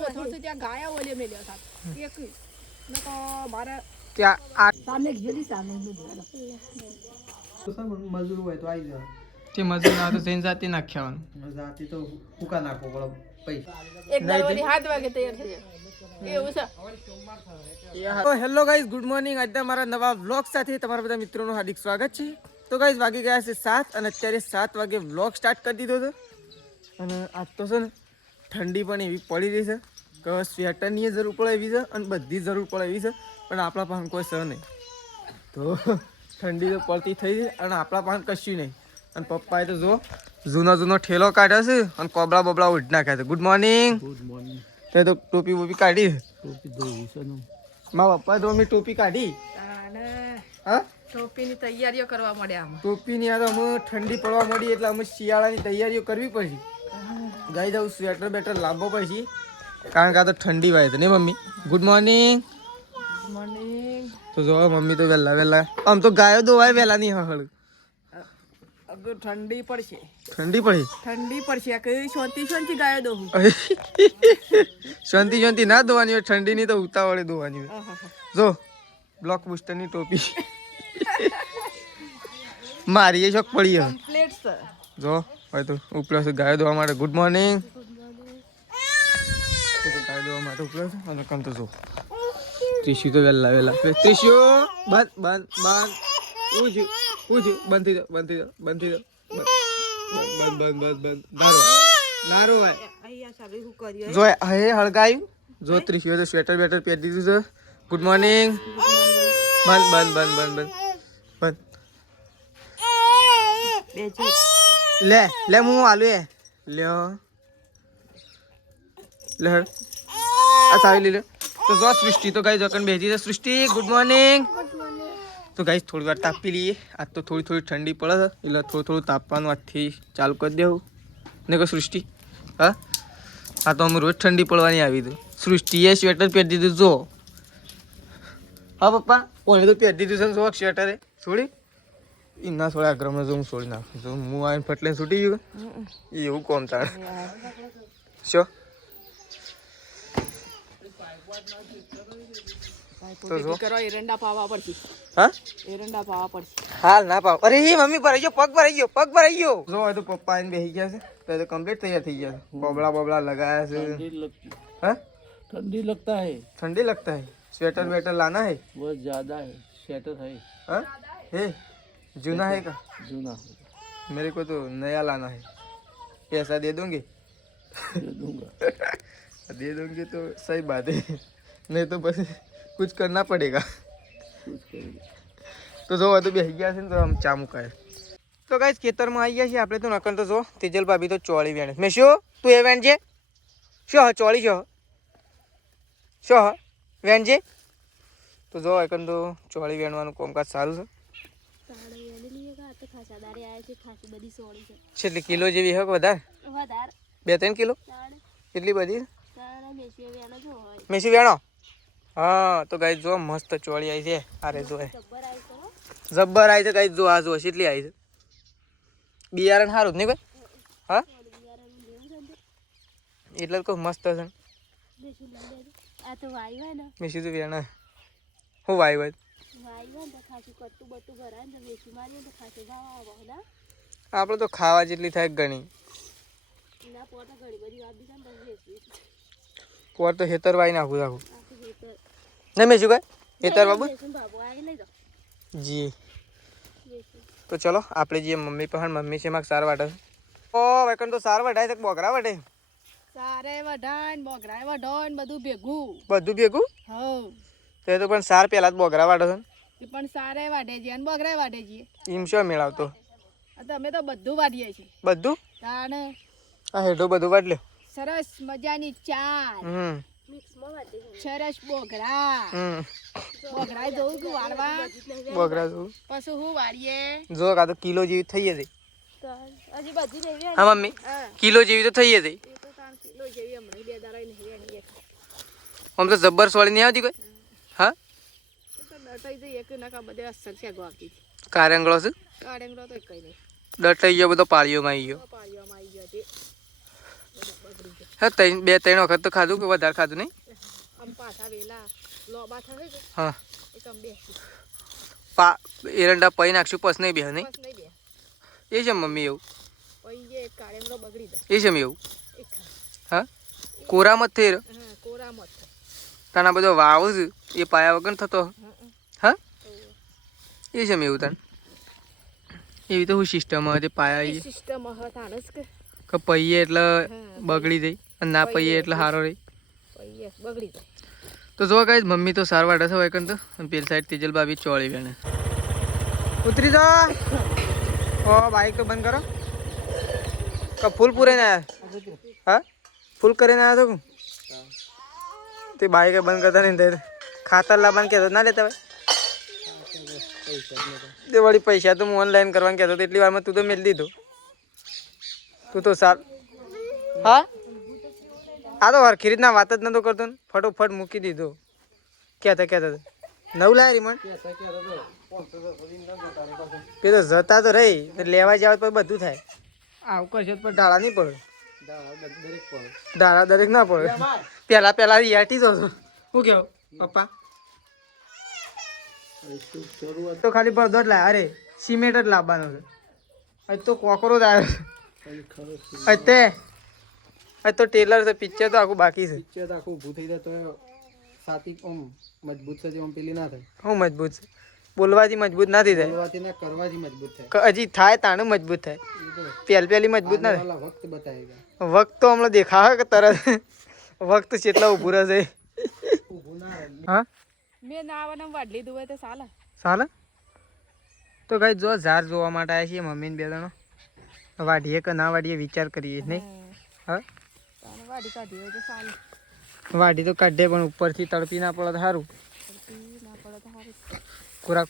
કોથળ તો ત્યાં ગાયા ઓલે મેલ્યો હતા એક નકો મારે ત્યાં આ સામે ગયેલી સામે મજૂર હોય તો આવી જાય તે મજૂર ના તો જઈને જાતી નાખ્યાવાનું જાતી તો ફૂકા નાખો પડે પૈસા એક દરવાજી 7 વાગે તૈયાર થઈ જાય એવું છે તો હેલો ગાઈઝ ગુડ મોર્નિંગ આજના મારા નવા વ્લોગ સાથે તમારા બધા મિત્રોનું હાર્દિક સ્વાગત છે તો ગાઈઝ વાગી ગયા છે 7 અને અત્યારે 7 વાગે વ્લોગ સ્ટાર્ટ કરી દીધો છે અને આજ તો છે ને ઠંડી પણ એવી પડી રહી છે કે સ્વેટરની જરૂર પડે એવી છે અને બધી જરૂર પડે એવી છે પણ આપણા પાસે કોઈ છે નહીં તો ઠંડી તો પડતી થઈ છે અને આપણા પાસે કશું નહીં અને પપ્પાએ તો જો જૂનો ઠેલો કાઢ્યો છે અને કોબળા બોબળા ઉઠ નાખ્યા છે ગુડ મોર્નિંગ તે તો ટોપી બોપી કાઢી મારા પપ્પાએ તો અમે ટોપી કાઢી હા ટોપીની તૈયારીઓ કરવા મળ્યા આમ ટોપીની આ તો અમે ઠંડી પડવા મળી એટલે અમે શિયાળાની તૈયારીઓ કરવી પડશે ગાઈ જાઉં સ્વેટર બેટર લાવવો પડશે કારણ કે આ તો ઠંડી વાય છે ને મમ્મી ગુડ મોર્નિંગ તો જો મમ્મી તો વહેલા આમ તો ગાયો દોવાય વહેલા નહીં હળ અગર ઠંડી પડશે ઠંડી પડી કે શાંતિ ગાયો દો શાંતિ ના દોવાની હોય ઠંડીની તો ઉતાવળે દોવાની હોય જો બ્લોક બુસ્ટરની ટોપી મારી એ શોખ પડી હવે કમ્પ્લીટ છે જો હોય તો ઉપલો છે ગાયો દોવા માટે ગુડ મોર્નિંગ ગાયો દોવા માટે ઉપલો છે અને કમ તો જો ત્રીસ્યુ તો વહેલા ત્રીસ્યુ બંધ બંધ થઈ જાઓ નારો જો હે હળગાયું જો ત્રીસ્યુ તો સ્વેટર બેટર પહેરી દીધું છે ગુડ મોર્નિંગ બંધ લે હું આલુ લે આ સાવી લે તો જો સૃષ્ટિ તો ગાઈસ જકન બેજી છે સૃષ્ટિ ગુડ મોર્નિંગ તો ગાઈસ થોડી વાર તાપી લઈએ આજ તો થોડી ઠંડી પડે છે એટલે થોડું તાપવાનું આજથી ચાલુ કરી દેવું ને કે સૃષ્ટિ હા આ તો અમે રોજ ઠંડી પડવાની આવી હતી સૃષ્ટિએ સ્વેટર પહેરી દીધું જો હા પપ્પા ઓને તો પહેરી દીધું છે ને શોખ સ્વેટરે છોડી ના છોડ્યા ગ્રમને જો હું છોડી નાખું જો હું આવીને ફટલે છૂટી ગયું એવું કોમ તાર શું તો જો એરંડા પાવા પડશે હાલ ના પાવ અરે મમ્મી ભરાઈ ગયો પગ ભરાઈ ગયો જો આ તો પપ્પા આઈને બેસી ગયા છે તો કમ્પ્લીટ તૈયાર થઈ ગયા છે બોબડા लगाया છે हाँ ठंडी लगता है स्वेटर वेटर लाना है बहुत ज्यादा है स्वेटर है हाँ है जूना है का जूना मेरे को तो नया लाना है पैसा दे दूंगी दे दूंगा दे दूंगी तो सही बात है नहीं तो बस कुछ करना पड़ेगा તો જો તો બેસી ગયા છે ને તો આમ ચા મુકાય તો ગાઈસ ખેતરમાં આવી ગયા છે આપણે તો નકર તો જો તેજલ ભાભી તો ચોળી વેણ મેં શું તું એ વેણ છે શું ચોળી શું વેણ છે તો જો એકન તો ચોળી વેણવાનું કામકાજ સારું છે કેટલી કિલો જેવી હે વધારે 2-3 કિલો કેટલી બધી મેસી વેણો હા તો ગાઈસ જો મસ્ત ચોળી આવી છે અરે જો જબ્બર આવી છે ગાઈસ જો આ જો કેટલી આવી છે બિયારણ સારું નહીં ભાઈ હા એટલે કહું મસ્ત છે મેસી તો વેણ હું વાય આપણે તો ખાવા જેટલી થાય ઘણી પોર તો હેતર વાઈ નાખું નહીં મેં શું કહે હેતર બાબુ જી તો ચલો આપણે જે મમ્મી પણ મમ્મી છે મારે સાર વાટે ઓ વેકન તો સાર વઢાય છે બોગરા વઢે સારે વઢાણ બોગરાય વઢોણ બધું ભેગું હવ તે તો પણ સાર પેલા જ બોગરા વાટે છે પણ સારે વાઢે છે અને બોગરાય વાઢે છે એમ શું મેળવતો તમે તો બધું વાઢીએ છીએ બધું તાણ આ હેઠો બધું વાટ લ્યો સરસ મજાની ચા સરસ બોગરા જોઉં છું વાળવા બોગરા જોઉં પછી હું વાળીએ જો કા તો કિલો જેવી થઈ જશે હજી બધી નહીં હા મમ્મી કિલો જેવી તો થઈ જશે કિલો જેવી હમણાં 2 દાડા નહીં આમ તો જબ્બર સોળી નહીં આવતી કોઈ હા ડટાઈ જઈએ કે નાકા બધે અસર છે ગોકી કારેંગળો છે કારેંગળો તો કઈ નહીં ડટાઈ ગયો બધો પાળીઓમાં આવી ગયો પાળીઓમાં આવી ગયો હા 2-3 વખત તો ખાધું કે વધારે ખાધું નહીં? આમ પાછા વેલા લોબા થાય છે હા એક આમ બે એરંડા પૈ નાખશું પછી નહીં બે નહીં? બસ નહીં બે એ છે મમ્મી એવું? પછી એ કાળેમરો બગડી જાય એ છે એવું? એક હા કોરામાં જ થઈ રહ્યો હા કોરામાં જ તાના બધો વાવ છે એ પાયા વગર થતો. હા એ છે એવું તાન એવી તો હું સિસ્ટમ હતી પાયા એ સિસ્ટમ હતા ને કે પૈયે એટલે બગડી જાય અને ના પૈયે એટલે સારો રહી. પછી બગડી જાય. તો જો કઈ મમ્મી તો સાર વાટે છે હોય કન તો પેલી સાઈડ તેજલ ભાભી ચોળી વેણે ઉતરી જા. ઓ બાઈક તો બંધ કરો કે ફૂલ પૂરે ને આયા? હા ફૂલ કરીને આવ્યા તો તે બાઈક બંધ કરતા નહીં ખાતર લાવવાનું કહેતો ના લેતા ભાઈ તે વળી પૈસા તો હું ઓનલાઈન કરવાનું કહેતો એટલી વારમાં તું તો મેળ દીધો. તું તો સાર હા આ તો હરખી રીતના વાત જ નતો કરતો ને ફટોફટ મૂકી દીધો. કહેતા નવું લાયા રિમોટ એ તો જતા તો રહી લેવા જાવ તો બધું થાય. આવું કરશે પણ ઢાળા નહીં પડે. ઢાળા દરેક ના પડે. પેલા યાટી દો શું કેવું પપ્પા? તો ખાલી પડદો જ લાય. અરે સિમેન્ટ જ લાવવાનો છે. હજ તો કોકરોચ આવ્યો છે. હજ તો ટેલર છે. પિક્ચર તો આખું બાકી છે. પિક્ચર તો આખું ઊભું થઈ જાય તો સાથી આમ મજબૂત છે આમ પેલી ના થાય. હું મજબૂત છે? બોલવાથી મજબૂત ના થઈ જાય. બોલવાથી ના કરવાથી મજબૂત થાય. હજી થાય તાણું મજબૂત થાય. પહેલી મજબૂત ના થાય. વખત બતાવેગા. વખત તો હમણાં દેખાવે કે તરત વખત કેટલા ઊભું રહેશે. હા મેં ના આવવાના વાડલી દુવાય તો ચાલે. ચાલે તો કઈ જો ઝાર જોવા માટે આવ્યા છીએ મમ્મી ને બે જણો. વાઢીએ કે ના વાઢીએ વિચાર કરીએ નહીં. હા વાડી કાઢી હોય તો ચાલે. વાઢી તો કાઢે પણ ઉપરથી તડપી ના પડે તો સારું. ના પડે તો સારું.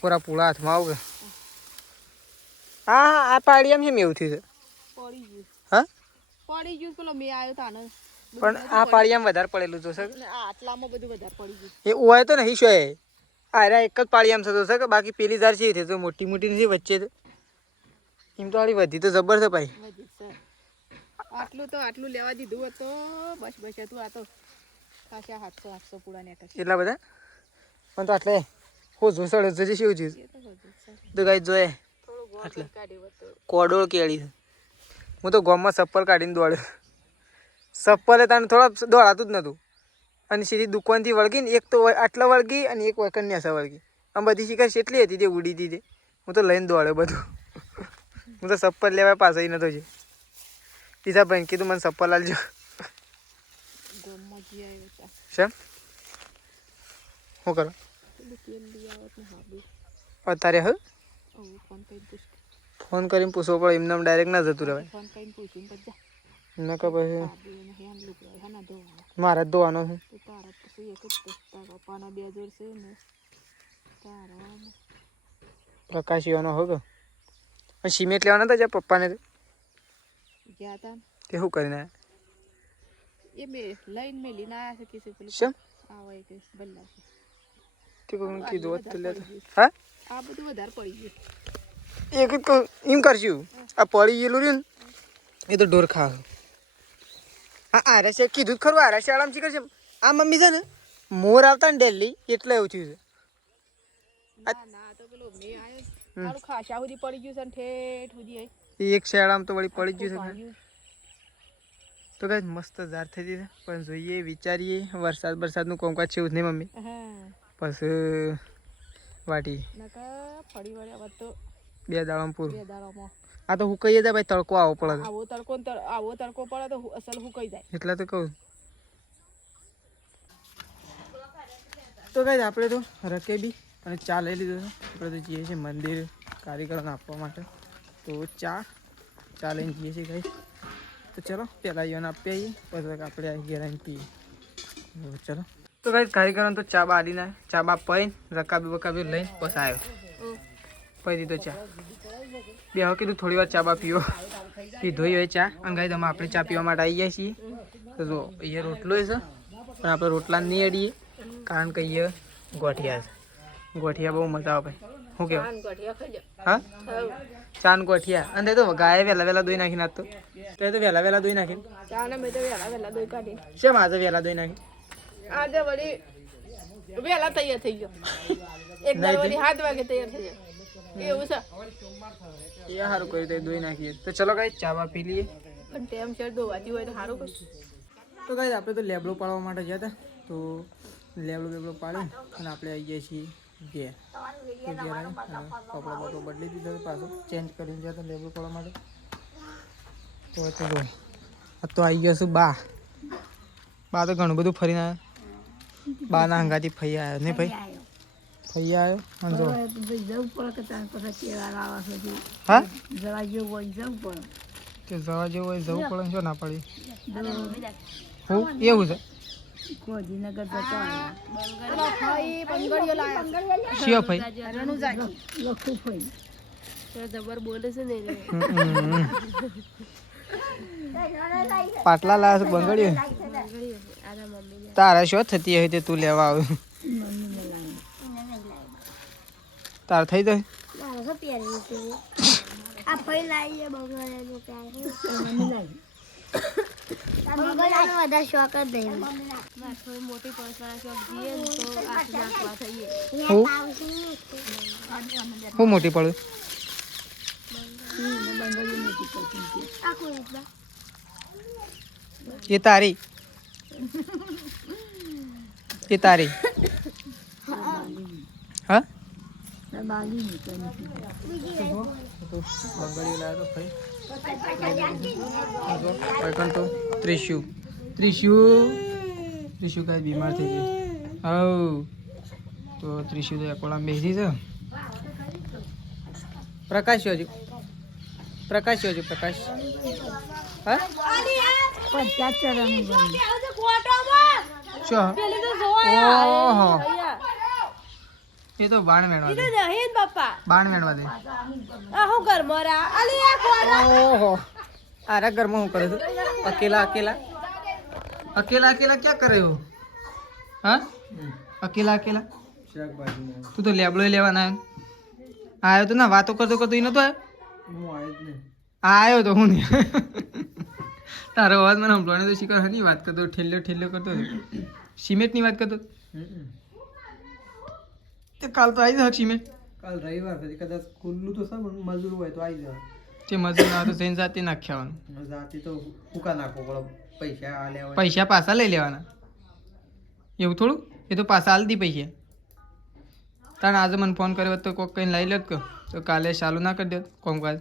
કોરા પૂળા હાથમાં આવું. હા આ પાડી એમ એવું થયું છે. પડી ગયું. હા પડી ગયું પેલો મેં આવ્યો તાનો. પણ આ પાડી એમ વધારે પડેલું જોશે. આટલામાં બધું વધારે પડી ગયું. એ હોય તો નહીં શું આર્યા એક જ પાડી એમ થતો છે કે બાકી પેલી ધાર છે તો મોટી મોટી નથી વચ્ચે તો એમ તો આડી વધી તો જબર છે ભાઈ. આટલું લેવા દીધું હોત તો બસ હતું. આ તો ખાસા 700 પૂડા ને એટલા બધા પણ તો આટલે હો જો સડે જજે શું છે તો કઈ જોયે એટલે કોડોળ કેળી. હું તો ગામમાં ચપ્પલ કાઢીને દોડ્યો. ચપ્પલે તને થોડા દોડાતું જ નહોતું અને સીધી દુકાનથી વળગી ને એક તો આટલા વળગી અને એક કન્યાસા વળગી. આમ બધી શિકાર એટલી હતી તે ઉડી હતી. હું તો લઈને દોડ્યો બધું. હું તો ચપ્પલ લેવા પાછો નતો છે. પીઝા ભાઈ કીધું મને ચપ્પલ આલજો. શેમ શું કરો અત્યારે? હવે ફોન કરીને પૂછવો પડે એમને ડાયરેક્ટ ના જતું રહેવાય. ના કે પછી મારે જ ધોવાનો છે. પ્રકાશીવાનો હોગો પણ સિમેન્ટ લેવાના હતા જ્યાં પપ્પાને તે શું કરીને એ મે લઈને મેલીને આયા છે કે પેલું શેમ આવે કે બલ્લા છે તે કોણ કીધું હોત તો લેતા. હા આ બધું વધારે પડી ગયું. એક જ એમ કરશું આ પડી ગયેલું રહ્યું ને એ તો ઢોર ખાવ. હા આરસે કીધું જ ખરું. આરસે આરામ શી કરશે. આ મમ્મી છે ને મોર આવતા ને ડેલી એટલે એવું થયું છે. ના તો પેલો મે આયો તારું ખાસા સુધી પડી ગયું છે ને ઠેઠ સુધી એક શેડામ તો વળી પડી ગયું છે. તો કઈ મસ્ત ઝાર થઈ જશે પણ જોઈએ વિચારીએ વરસાદનું કોમકાજ છે એવું જ નહીં મમ્મી. પછી વાટી ફરી વળ્યા તો 2 દાડામાં પૂરું. આ તો હુકાઈ જાય ભાઈ. તડકો આવો પડે. આવો તડકો પડે તો અસલ હુકાઈ જાય. એટલા તો કહું. તો કઈ આપણે તો રકેબી અને ચા લઈ લીધો છે. આપણે તો જઈએ છીએ મંદિર કારીગરોને આપવા માટે. તો ચા લઈને જઈએ છીએ કઈ. તો ચલો પહેલાં યોને આપી આવીએ પછી આપણે આવી ઘેર આવીને પીએ. ચલો તો કઈ કારીગરોને તો ચા બાડીને ચા બા પીને રકાબી લઈને બસ આવ્યો. પી દીધો ચા. બે હવે કીધું થોડી વાર ચા બા પીવો. પીધો હોય ચા અંગાઈ તમે આપણે ચા પીવા માટે આવી ગયા છીએ. તો જો અહીંયા રોટલો છે પણ આપણે રોટલા નહીં અડીએ કારણ કે અહીંયા ગોઠિયા છે. ગોઠિયા બહુ મજા આવે. શું કહેવાય? હા ચાન કોઠિયા અને તો ગાય વહેલા વહેલા દોઈ નાખીને આજ તો વહેલા વહેલા દોઈ નાખીને ચાને મેં તો વહેલા વહેલા દોઈ કાઢી શેમ આજે વહેલા દોઈ નાખી આજે વળી વહેલા તૈયાર થઈ ગયો એક દર વળી 7 વાગે તૈયાર થઈ જાય એવું છે એ સારું કર્યું તો દોઈ નાખીએ તો ચલો ગાઈસ ચા પી લઈએ પણ ટેમ શેર દોવાતી હોય તો સારું કશું તો ગાઈસ આપણે તો લેબડો પાડવા માટે ગયા હતા તો લેબડો પાડ્યો અને આપણે આવી ગયા છીએ ઘેર તો ઘેર આવી કપડા બપડો બદલી દીધો પાછો ચેન્જ કરીને ગયા હતા લેબડો પાડવા માટે તો ચલો આ તો આવી ગયા છું બા તો ઘણું બધું ફરીને આવ્યા બાના હંગાથી ફઈ આવ્યો ને ભાઈ ફઈ આવ્યો અને જો હા જવા જેવું હોય જવું પડે શું ના પડ્યું હું એવું છે શિયો ભાઈ જબર બોલે છે ને પાટલા લાવ બંગડ્યું તારા શું થતી હોય તે તું લેવા આવ્યો તાર થઈ જાય હું મોટી પડું એ તારી હા તો ત્રિશુ કઈ બીમાર થઈ ગઈ હવ તો ત્રિશુ તો એકોળામાં બેસી છે પ્રકાશ હજુ હા ઓહો એ તો બાણ મેળવા દે ઓહો આરા ઘરમાં હું કરે તું અકેલા क्या कर रहे हो हाँ अकेला તું તો લેબડો લેવાના આવ્યો તો ના વાતો કરતો એ નતો આવ્યો તો હું નહીં તારો અવાજ મને સંભળાને તો શીખર હની વાત કરતો ઠેલ્યો કરતો સિમેન્ટની વાત કરતો તે કાલ તો આવી જાય સિમેન્ટ કાલ રવિવાર છે કદાચ ખુલ્લું તો સર મજૂર હોય તો આવી જાય તે મજૂર ના તો જઈને જાતે નાખ્યાવાનું જાતે તો ફૂકા નાખવો પડે પૈસા આ લેવા પૈસા પાછા લઈ લેવાના એવું થોડું એ તો પાછા હાલ દી પૈસા તાણે આજે મને ફોન કર્યો તો કોઈક કઈ લઈ લેત તો કાલે ચાલુ ના કરી દે કોમકાજ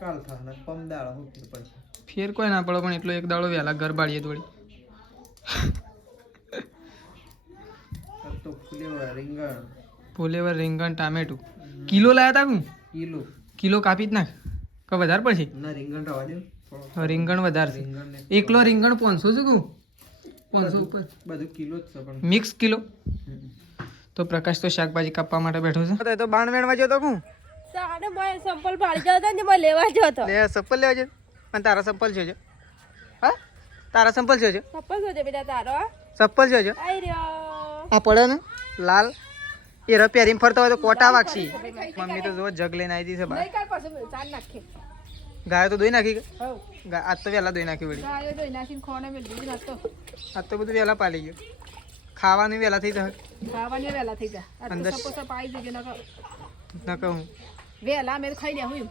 કાલ થાય પમદાળ હું પૈસા ફેર કોઈ ના પડે પણ એટલો એક દાડો વહેલા ઘર બાળીએ થોડી તો ફુલેવર રીંગણ ટામેટું કિલો લાયા તા કિલો કાપી જ નાખ કે વધારે પડશે ના રીંગણ રવા દે રીંગણ વધારે એકલો રીંગણ 500 છે કહું 500 ઉપર બધું કિલો જ છે પણ મિક્સ કિલો તો પ્રકાશ તો શાકભાજી કાપવા માટે બેઠો છે તો બાણ વેણવા જતો હું સાને મેં સંપલ પાડી જતો ને મેં લેવા જતો લે સંપલ લેવા જતો અને તારા સંપલ છે હા તારા સંપલ છે સંપલ છે બેટા તારો સંપલ છે આઈ રહ્યો આ પડે ને લાલ એ રપિયારીમ ફરતો હોય તો કોટા વાગશી મમ્મી તો જો જગ લઈને આવી દી છે બહાર નહીં કાલ પાછું ચાલ નાખે ગાય તો દોઈ નાખી હવ આજ તો વહેલા દોઈ નાખી વળી ગાયો દોઈ નાખીને ખોણે મેં દીધી નાખતો આજ તો બધું વહેલા પાલી ગયું ખાવાનું વહેલા થઈ જાય ખાવાની વહેલા થઈ જાય અંદર સપોસ પાઈ જજે ન કહું વહેલા મેં ખાઈ લે હું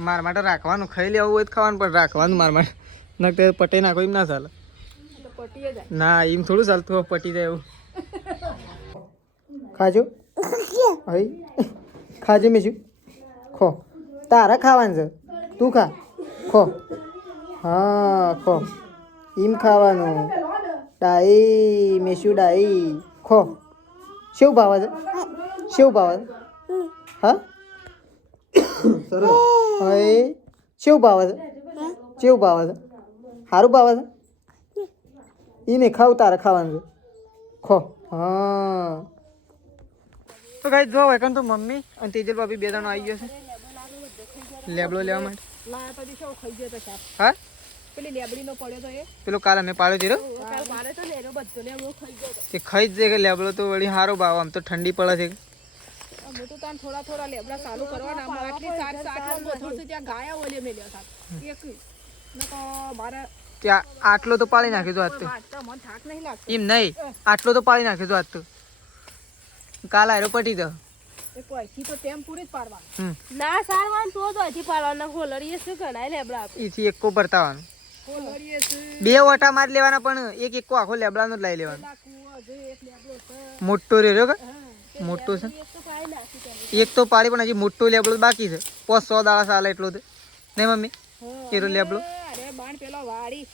મારા માટે રાખવાનું ખાઈ લેવું હોય તો ખાવાનું પણ રાખવાનું મારા માટે ન તે પટે નાખો એમ ના ચાલે તો પટીએ જાય ના એમ થોડું ચાલતું પટી જાય એવું ખાજો ભાઈ ખાજે મેશું ખો તારા ખાવાનું છે તું ખા ખો હા ખો એમ ખાવાનું ડાઈ મેશું ડાઈ ખો શેવ ભાવે છે હા સરસ હવે શેવ ભાવે છે સારું ભાવે છે એને ખાવ તારે ખાવાનું છે ખો હા તો કાંઈ જો હોય તો મમ્મી અને તેજલ ભાભી બે જણ આવી ગયો છે લેબડો લેવા માટે લાયા પછી શું ખાઈ ગયો તો સાપ હા પેલી લેબડીનો પડ્યો તો એ પેલો કાલ અમે પાડ્યો છે કાલ મારે તો ને એનો બધો લેબડો ખાઈ ગયો તે ખાઈ જ જાય કે લેબડો તો વળી સારો ભાવ આમ તો ઠંડી પડે છે હું તો તાન થોડા લેબડા ચાલુ કરવાના આટલી સાત ગોઠણ છે ત્યાં ગાયા ઓલે મેલ્યો સાત એક નકો મારા ત્યાં આટલો તો પાળી નાખ્યો તો આજ તો વાત તો મને થાક નહીં લાગતો એમ નહીં આટલો તો પાળી નાખ્યો તો આજ તો કાલ આયરો પટી તો એ કોઈથી તો ટેમ પૂરી જ પાડવાનું ના સારવાન તો હજી પાડવાના હોલરીએ શું ગણાય લેબડા આપણે એથી એકો પરતાવાનો લડીએ છે બે ઓટા માર લેવાના પણ એક એકો આખો લેબડાનો જ લઈ લેવાનો કુવો છે એક લેબડો છે મોટો રહ્યો કે મોટો છે એક તો કાઈ નાખી ચાલે એક તો પાડી પણ હજી મોટો લેબડો બાકી છે 500 દાડા ચાલે એટલો તો નહીં મમ્મી એરો લેબડો અરે બાણ પેલો વાડી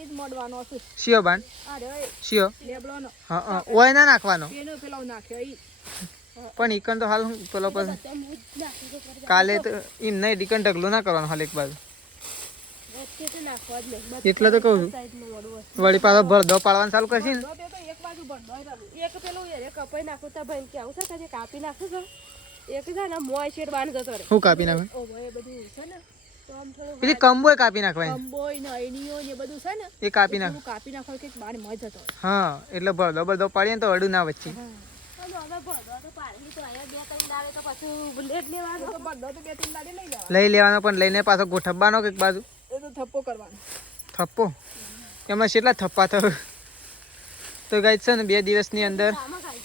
જ મોડવાનો છે શિયો બાન અરે શિયો લેબડોનો હા ઓય ના નાખવાનો એનો પેલો નાખ્યો ઈ પણ ઈકન તો હાલ હું પેલો પછી કાલે તો એમ નહીં ઈકન ઢગલો ના કરવાનો હાલ એક બાજુ વચ્ચે તો નાખવા જ નહીં એટલે તો કહું છું સાઈડનું વડું વળી પાછો ભરદો પાડવાનું ચાલુ કરશે ને તો તે તો એક બાજુ બંધ એક પેલું એ કપાઈ નાખું તા ભાઈ કે આવું છે કે કાપી નાખું છો એક છે ને મોય શેડ બાંધ જતો રે હું કાપી નાખું ઓ ભાઈ બધું છે ને તો આમ થોડું પેલી કંબોય કાપી નાખવાની કંબોય ને અઈનીઓ ને બધું છે ને એ કાપી નાખ થોડું કાપી નાખો કે બાર મજ હતો હા એટલે ભરદો ભરદો પાડીએ ને તો અડું ના વચ્ચે હવે ભરદો તો પાડી તો અહીંયા બે ત્રણ દાડે તો પાછું બુલેટ લેવાનું તો બધો તો બે ત્રણ દાડે લઈ લેવા લઈ લેવાનો પણ લઈને પાછો ગોઠવવાનો કઈક બાજુ એ તો થપ્પો કરવાનો થપ્પો એમાં કેટલા થપ્પા થયો તો ગાય છે ને 2 દિવસની અંદર આમાં ખાઈ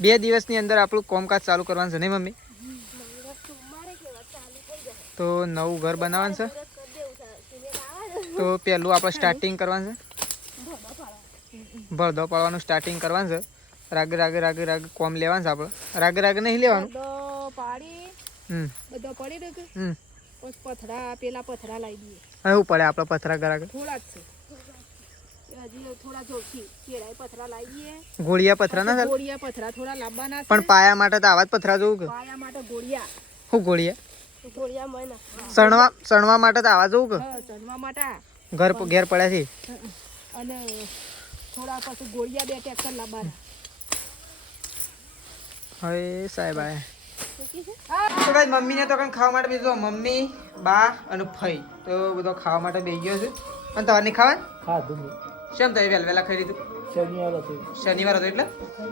જાય 2 દિવસની અંદર આપણું કોમકાજ ચાલુ કરવાનું છે નહીં મમ્મી મારે કેવા ચાલુ થઈ જાય તો નવું ઘર બનાવવાનું છે કરી દેવું છે સિમેન્ટ આવે તો પહેલું આપણે સ્ટાર્ટિંગ કરવાનું છે ભરદો પાડવાનું સ્ટાર્ટિંગ કરવાનું છે રાગે કોમ લેવાનું છે આપણે રાગે નહીં લેવાનું બધો પાડી હમ બધો પડી રહ્યો કે હમ પછી પથરા પેલા પથરા લાવી દઈએ હવે શું પડે આપણે પથરા ગરાગે થોડા જ છે હજી થોડા જોખી કેળાય પથરા લાવી દઈએ ગોળિયા પથરા ના ચાલે ગોળિયા પથરા થોડા લાવવાના છે પણ પાયા માટે તો આવા જ પથરા જોવું કે પાયા માટે ગોળિયા શું ગોળિયા ગોળિયા મહિના સણવા માટે તો આવા જોવું કે હા ચણવા માટે ઘેર પડ્યા છે અને થોડા પછી ગોળિયા બે ટ્રેક્ટર લાવવાના હવે સાહેબ આયા તો ગાઈસ મમ્મીને તો કંઈ ખાવા માટે બીજું મમ્મી બા અને ફઈ તો બધો ખાવા માટે બેસી ગયો છે અને તમારે નહીં ખાવા ખાધું કેમ તમે વહેલા ખાઈ લીધું શનિવાર હતું શનિવાર હતો એટલે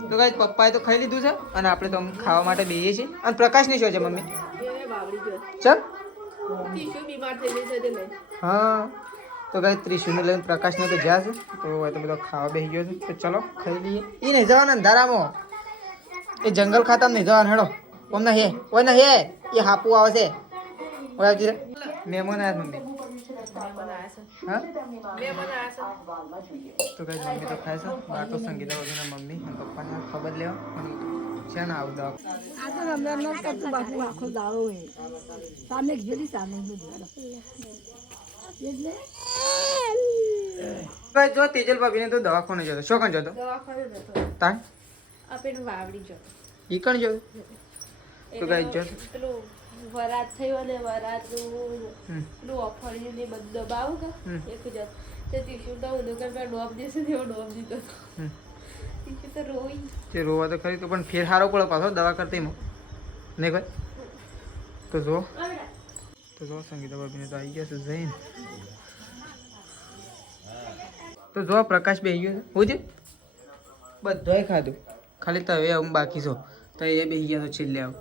તો ગાઈસ પપ્પાએ તો ખાઈ લીધું છે અને આપણે તો ખાવા માટે બેસીએ છીએ અને પ્રકાશની શું છે મમ્મી એ બાવડી ગયો ચલ ટીશ્યુ બીમાર થઈ ગઈ છે તે લઈને હા તો ગાઈસ ત્રિશુને લઈને પ્રકાશને તો જ્યાં છે તો હવે તો બધો ખાવા બેસી ગયો છે તો ચલો ખાઈ લઈએ એ નહીં જવાના અંધારામાં એ જંગલ ખાતામાં નહીં જવાનું હેડો ઓમ ના હે ઓય ના હે એ હાપુ આવશે ઓય આવતી રે મહેમાન આયા મમ્મી હા તો કઈ મમ્મી તો ખાય છે બહાર તો સંગીતા વગેરે મમ્મી અને પપ્પાને ખબર લેવા છે ને આવું દવા આ તો રમજાન નો કરતું બાપુ આખો દાડો હે સામે ગયેલી સામે નું એટલે ભાઈ જો તેજલ ભાભીને તો દવાખાને જતો શું કણ જતો દવાખાને જતો તાણ આપેલું વાવડી જતો ઈ કણ જતો તો ગાઈ જો પેલું વરાત થયું અને વરાતનું પેલું ઓફળ્યું ને બધું દબાવું કે એક જ તે ટીશ્યુ તો ઊંધું કરતા ડોબ દેશે ને એવો ડોબ દીધો ટીશ્યુ તો રોઈ તે રોવા તો ખરી તો પણ ફેર સારો પડે પાછો દવા કરતી માં નહીં ભાઈ તો જો સંગીતા ભાભીને તો આવી ગયા છે જઈને તો જો પ્રકાશ બેસી ગયો છે હું છે બધાએ ખાધું ખાલી તવે આવું બાકી છો તો એ બેસી ગયા તો છેલ્લે આવું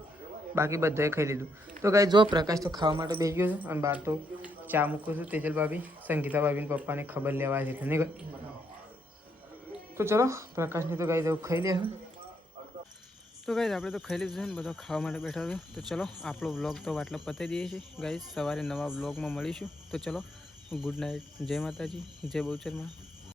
બાકી બધાએ ખાઈ લીધું તો કાંઈ જો પ્રકાશ તો ખાવા માટે બેસી ગયો છે અને બહાર તો ચા મૂકું છું તેજલ ભાભી સંગીતા ભાભીને પપ્પાને ખબર લેવા છે નહીં ભાઈ તો ચલો પ્રકાશને તો ગાઈ જવું ખાઈ લે તો ગાઈઝ આપણે તો ખાઈ લીધું છે ને બધો ખાવા માટે બેઠા છે તો ચલો આપણો વ્લોગ તો આટલો પતાવી દઈએ છીએ ગાઈઝ સવારે નવા વ્લોગમાં મળીશું તો ચલો ગુડ નાઇટ જય માતાજી જય બહુચરમાં